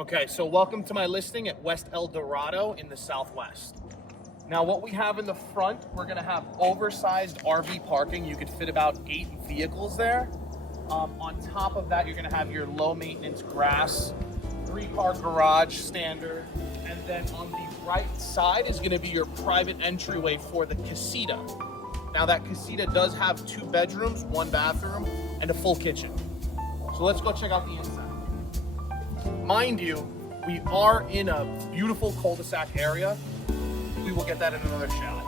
Okay, so welcome to my listing at W Eldorado in the Southwest. Now what we have in the front, we're gonna have oversized RV parking. You could fit about 8 vehicles there. On top of that, you're gonna have your low maintenance grass, 3-car garage standard. And then on the right side is gonna be your private entryway for the casita. Now that casita does have 2 bedrooms, 1 bathroom, and a full kitchen. So let's go check out the inside. Mind you, we are in a beautiful cul-de-sac area. We will get that in another shot.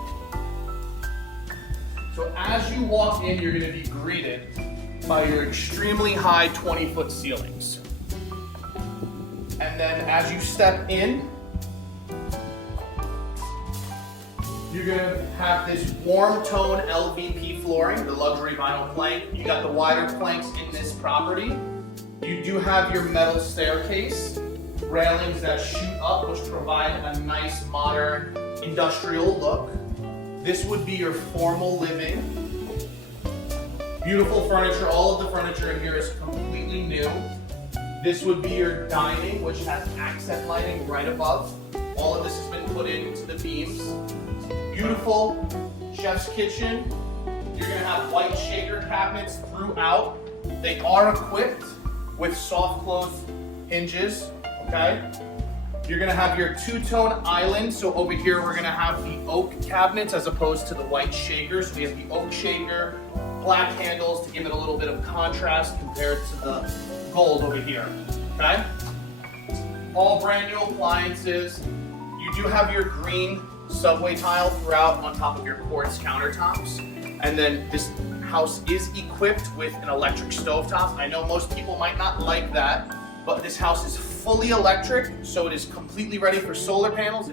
So as you walk in, you're gonna be greeted by your extremely high 20-foot ceilings. And then as you step in, you're gonna have this warm tone LVP flooring, the luxury vinyl plank. You got the wider planks in this property. You do have your metal staircase, railings that shoot up, which provide a nice modern industrial look. This would be your formal living. Beautiful furniture. All of the furniture in here is completely new. This would be your dining, which has accent lighting right above. All of this has been put into the beams. Beautiful chef's kitchen. You're gonna have white shaker cabinets throughout. They are equipped with soft close hinges, okay? You're gonna have your 2-tone island. So over here, we're gonna have the oak cabinets as opposed to the white shakers. So we have the oak shaker, black handles to give it a little bit of contrast compared to the gold over here, okay? All brand new appliances. You do have your green subway tile throughout on top of your quartz countertops. And then this house is equipped with an electric stovetop. I know most people might not like that, but this house is fully electric, so it is completely ready for solar panels.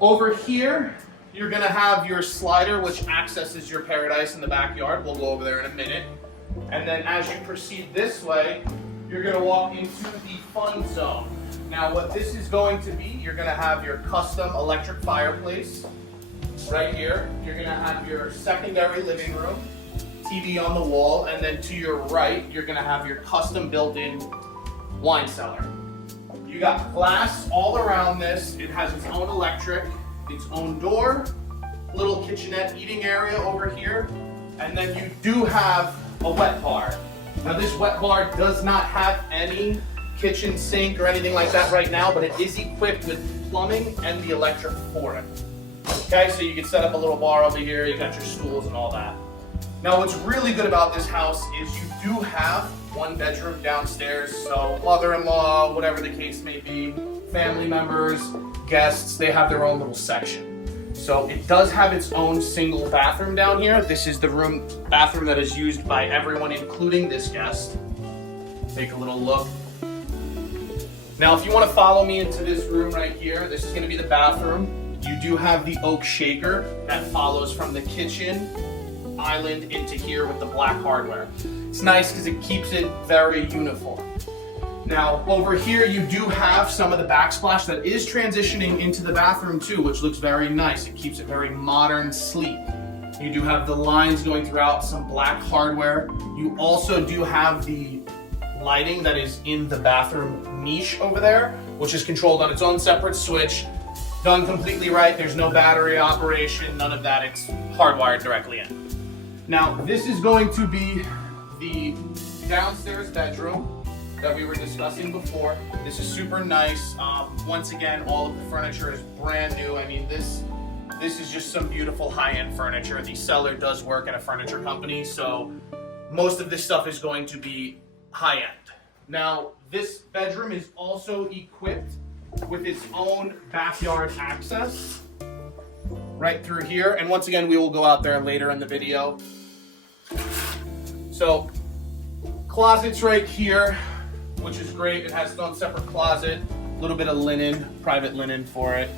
Over here, you're gonna have your slider, which accesses your paradise in the backyard. We'll go over there in a minute. And then as you proceed this way, you're gonna walk into the fun zone. Now what this is going to be, you're gonna have your custom electric fireplace. Right here, you're gonna have your secondary living room, TV on the wall, and then to your right, you're gonna have your custom built-in wine cellar. You got glass all around this. It has its own electric, its own door, little kitchenette eating area over here, and then you do have a wet bar. Now this wet bar does not have any kitchen sink or anything like that right now, but it is equipped with plumbing and the electric for it. Okay, so you can set up a little bar over here, you got your stools and all that. Now what's really good about this house is you do have 1 bedroom downstairs, so mother-in-law, whatever the case may be, family members, guests, they have their own little section. So it does have its own single bathroom down here. This is the bathroom that is used by everyone, including this guest. Take a little look. Now if you want to follow me into this room right here, this is going to be the bathroom. You do have the oak shaker that follows from the kitchen island into here with the black hardware. It's nice because it keeps it very uniform. Now over here you do have some of the backsplash that is transitioning into the bathroom too, which looks very nice. It keeps it very modern, sleek. You do have the lines going throughout, some black hardware. You also do have the lighting that is in the bathroom niche over there, which is controlled on its own separate switch. Done completely right. There's no battery operation, none of that. It's hardwired directly in. Now, this is going to be the downstairs bedroom that we were discussing before. This is super nice. Once again, all of the furniture is brand new. I mean, this is just some beautiful high-end furniture. The seller does work at a furniture company, so most of this stuff is going to be high-end. Now, this bedroom is also equipped with its own backyard access right through here. And once again, we will go out there later in the video. So closets right here, which is great. It has its own separate closet, a little bit of linen, private linen for it.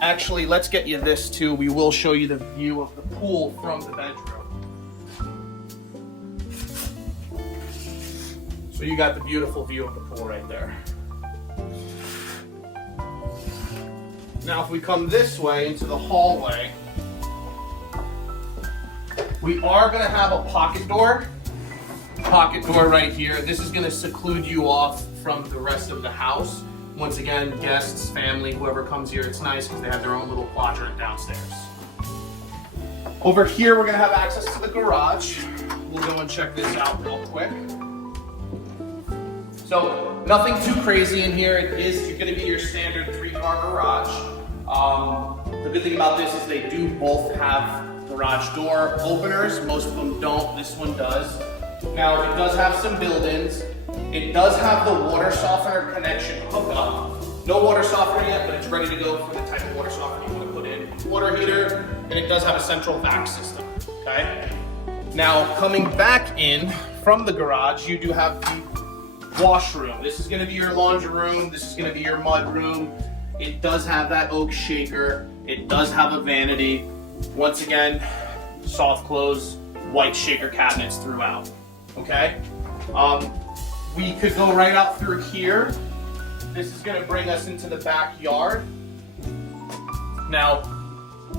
Actually, let's get you this too. We will show you the view of the pool from the bedroom. So you got the beautiful view of the pool right there. Now if we come this way into the hallway, we are going to have a pocket door right here. This is going to seclude you off from the rest of the house. Once again, guests, family, whoever comes here, it's nice because they have their own little quadrant downstairs. Over here, we're gonna have access to the garage. We'll go and check this out real quick. So nothing too crazy in here. It is gonna be your standard 3-car garage. The good thing about this is they do both have garage door openers. Most of them don't, this one does. Now it does have some build-ins. It does have the water softener connection hookup. No water softener yet, but it's ready to go for the type of water softener you want to put in. Water heater, and it does have a central vac system, okay? Now, coming back in from the garage, you do have the washroom. This is gonna be your laundry room. This is gonna be your mud room. It does have that oak shaker. It does have a vanity. Once again, soft close, white shaker cabinets throughout, okay? We could go right up through here. This is gonna bring us into the backyard. Now,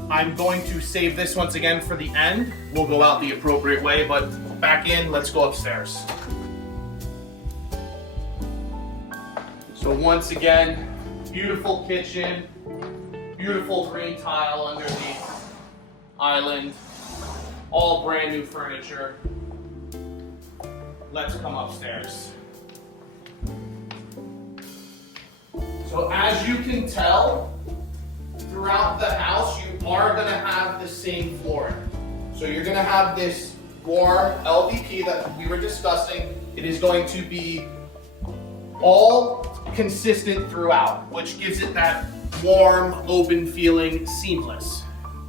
I'm going to save this once again for the end. We'll go out the appropriate way, but back in, let's go upstairs. So once again, beautiful kitchen, beautiful green tile underneath, island, all brand new furniture. Let's come upstairs. So as you can tell, throughout the house, you are gonna have the same flooring. So you're gonna have this warm LVP that we were discussing. It is going to be all consistent throughout, which gives it that warm, open feeling, seamless.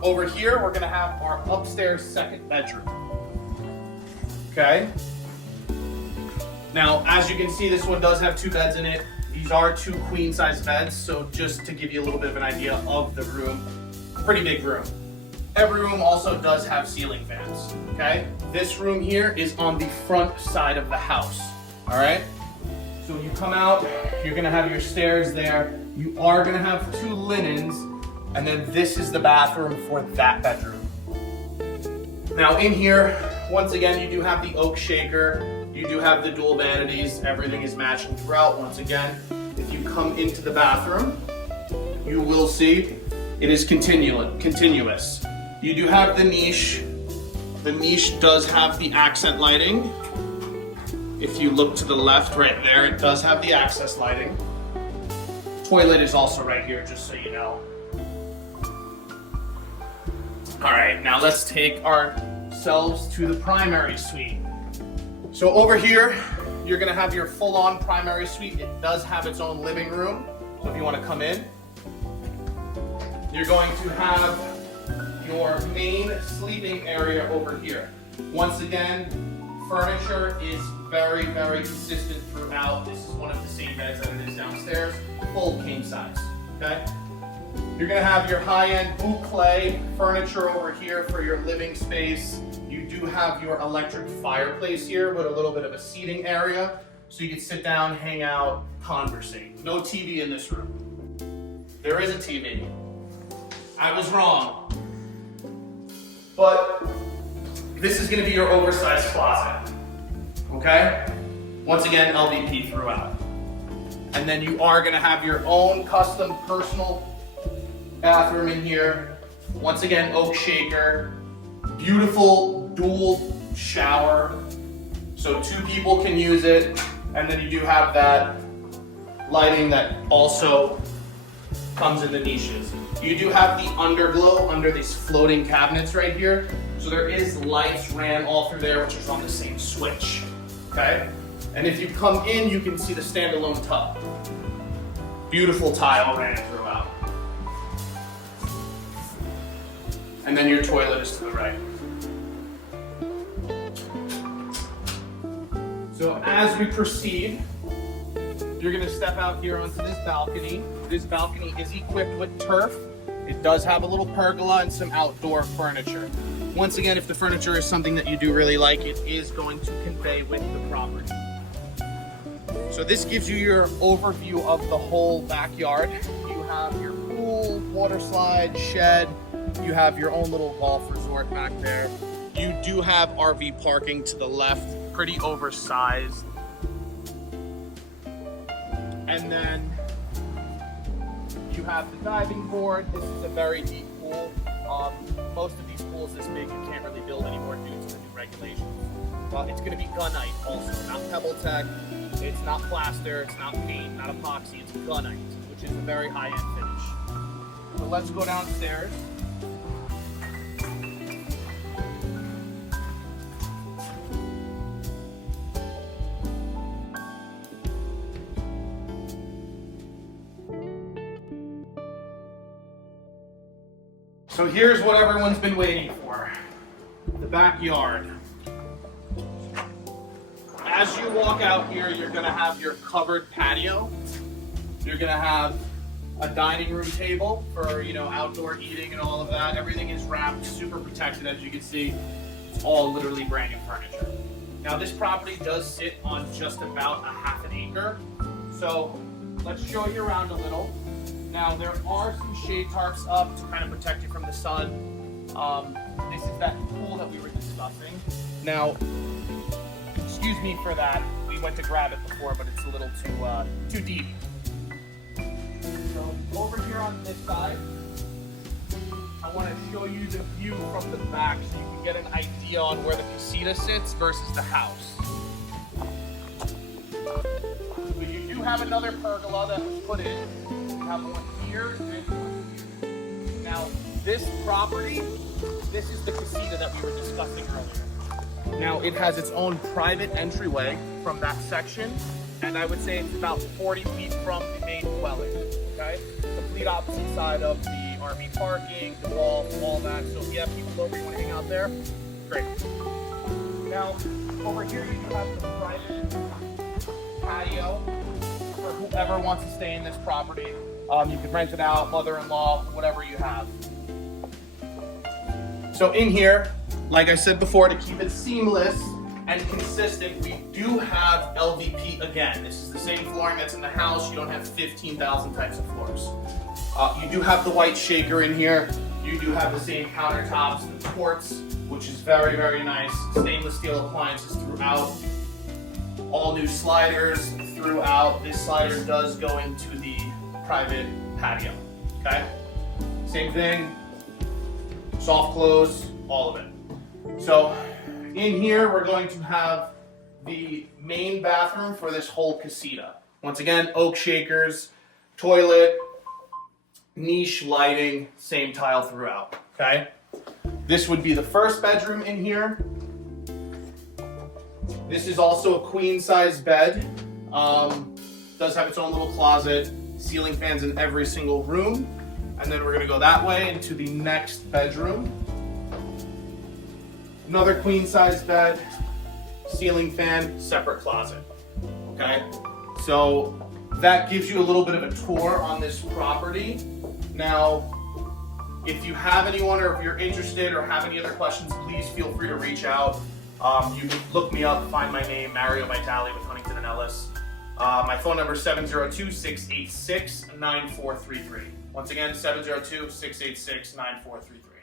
Over here, we're gonna have our upstairs second bedroom. Okay? Now, as you can see, this one does have 2 beds in it. These are 2 queen-size beds, so just to give you a little bit of an idea of the room, pretty big room. Every room also does have ceiling fans, okay? This room here is on the front side of the house, all right? So when you come out, you're gonna have your stairs there. You are gonna have 2 linens, and then this is the bathroom for that bedroom. Now in here, once again, you do have the oak shaker. You do have the dual vanities. Everything is matching throughout. Once again, if you come into the bathroom, you will see it is continuous. You do have the niche. The niche does have the accent lighting. If you look to the left right there, it does have the access lighting. Toilet is also right here, just so you know. All right, now let's take ourselves to the primary suite. So over here, you're gonna have your full-on primary suite. It does have its own living room. So if you wanna come in, you're going to have your main sleeping area over here. Once again, furniture is very, very consistent throughout. This is one of the same beds that it is downstairs, full king size, okay? You're gonna have your high-end boucle furniture over here for your living space. You do have your electric fireplace here with a little bit of a seating area, so you can sit down, hang out, conversate. No TV in this room. There is a TV. I was wrong. But this is gonna be your oversized closet, okay? Once again, LVP throughout. And then you are gonna have your own custom personal bathroom in here. Once again, oak shaker, beautiful dual shower, so 2 people can use it. And then you do have that lighting that also comes in the niches. You do have the underglow under these floating cabinets right here. So there is lights ran all through there, which is on the same switch, okay? And if you come in, you can see the standalone tub. Beautiful tile ran throughout. And then your toilet is to the right. So as we proceed, you're gonna step out here onto this balcony. This balcony is equipped with turf. It does have a little pergola and some outdoor furniture. Once again, if the furniture is something that you do really like, it is going to convey with the property. So this gives you your overview of the whole backyard. You have your pool, water slide, shed. You have your own little golf resort back there. You do have RV parking to the left, pretty oversized. And then you have the diving board. This is a very deep pool. Most of these pools this big, you can't really build anymore due to the new regulations. It's going to be gunite also, not pebble tech. It's not plaster, it's not paint, not epoxy, it's gunite, which is a very high-end finish. So let's go downstairs. So here's what everyone's been waiting for, the backyard. As you walk out here, you're gonna have your covered patio. You're gonna have a dining room table for, outdoor eating and all of that. Everything is wrapped, super protected, as you can see. It's all literally brand new furniture. Now this property does sit on just about a half an acre. So let's show you around a little. Now there are some shade tarps up to kind of protect you from the sun. This is that pool that we were discussing. Now, excuse me for that. We went to grab it before, but it's a little too deep. So over here on this side, I want to show you the view from the back so you can get an idea on where the casita sits versus the house. But you do have another pergola that was put in. You have one here and one here. Now, this property, this is the casita that we were discussing earlier. Now, it has its own private entryway from that section, and I would say it's about 40 feet from the main dwelling, okay? Complete opposite side of the RV parking, the golf, all that. So if you have people over, you want to hang out there, great. Now, over here you do have the private patio for whoever wants to stay in this property. You can rent it out, mother-in-law, whatever you have. So in here, like I said before, to keep it seamless and consistent, we do have LVP again. This is the same flooring that's in the house. You don't have 15,000 types of floors. You do have the white shaker in here. You do have the same countertops and quartz, which is very, very nice. Stainless steel appliances throughout. All new sliders throughout. This slider does go into the private patio, okay? Same thing, soft close, all of it. So in here, we're going to have the main bathroom for this whole casita. Once again, oak shakers, toilet, niche lighting, same tile throughout, okay? This would be the first bedroom in here. This is also a queen size bed. Does have its own little closet, ceiling fans in every single room. And then we're gonna go that way into the next bedroom. Another queen size bed, ceiling fan, separate closet, okay? So that gives you a little bit of a tour on this property. Now, if you have anyone or if you're interested or have any other questions, please feel free to reach out. You can look me up, find my name, Mario Vitale with Huntington & Ellis. My phone number is 702-686-9433. Once again, 702-686-9433.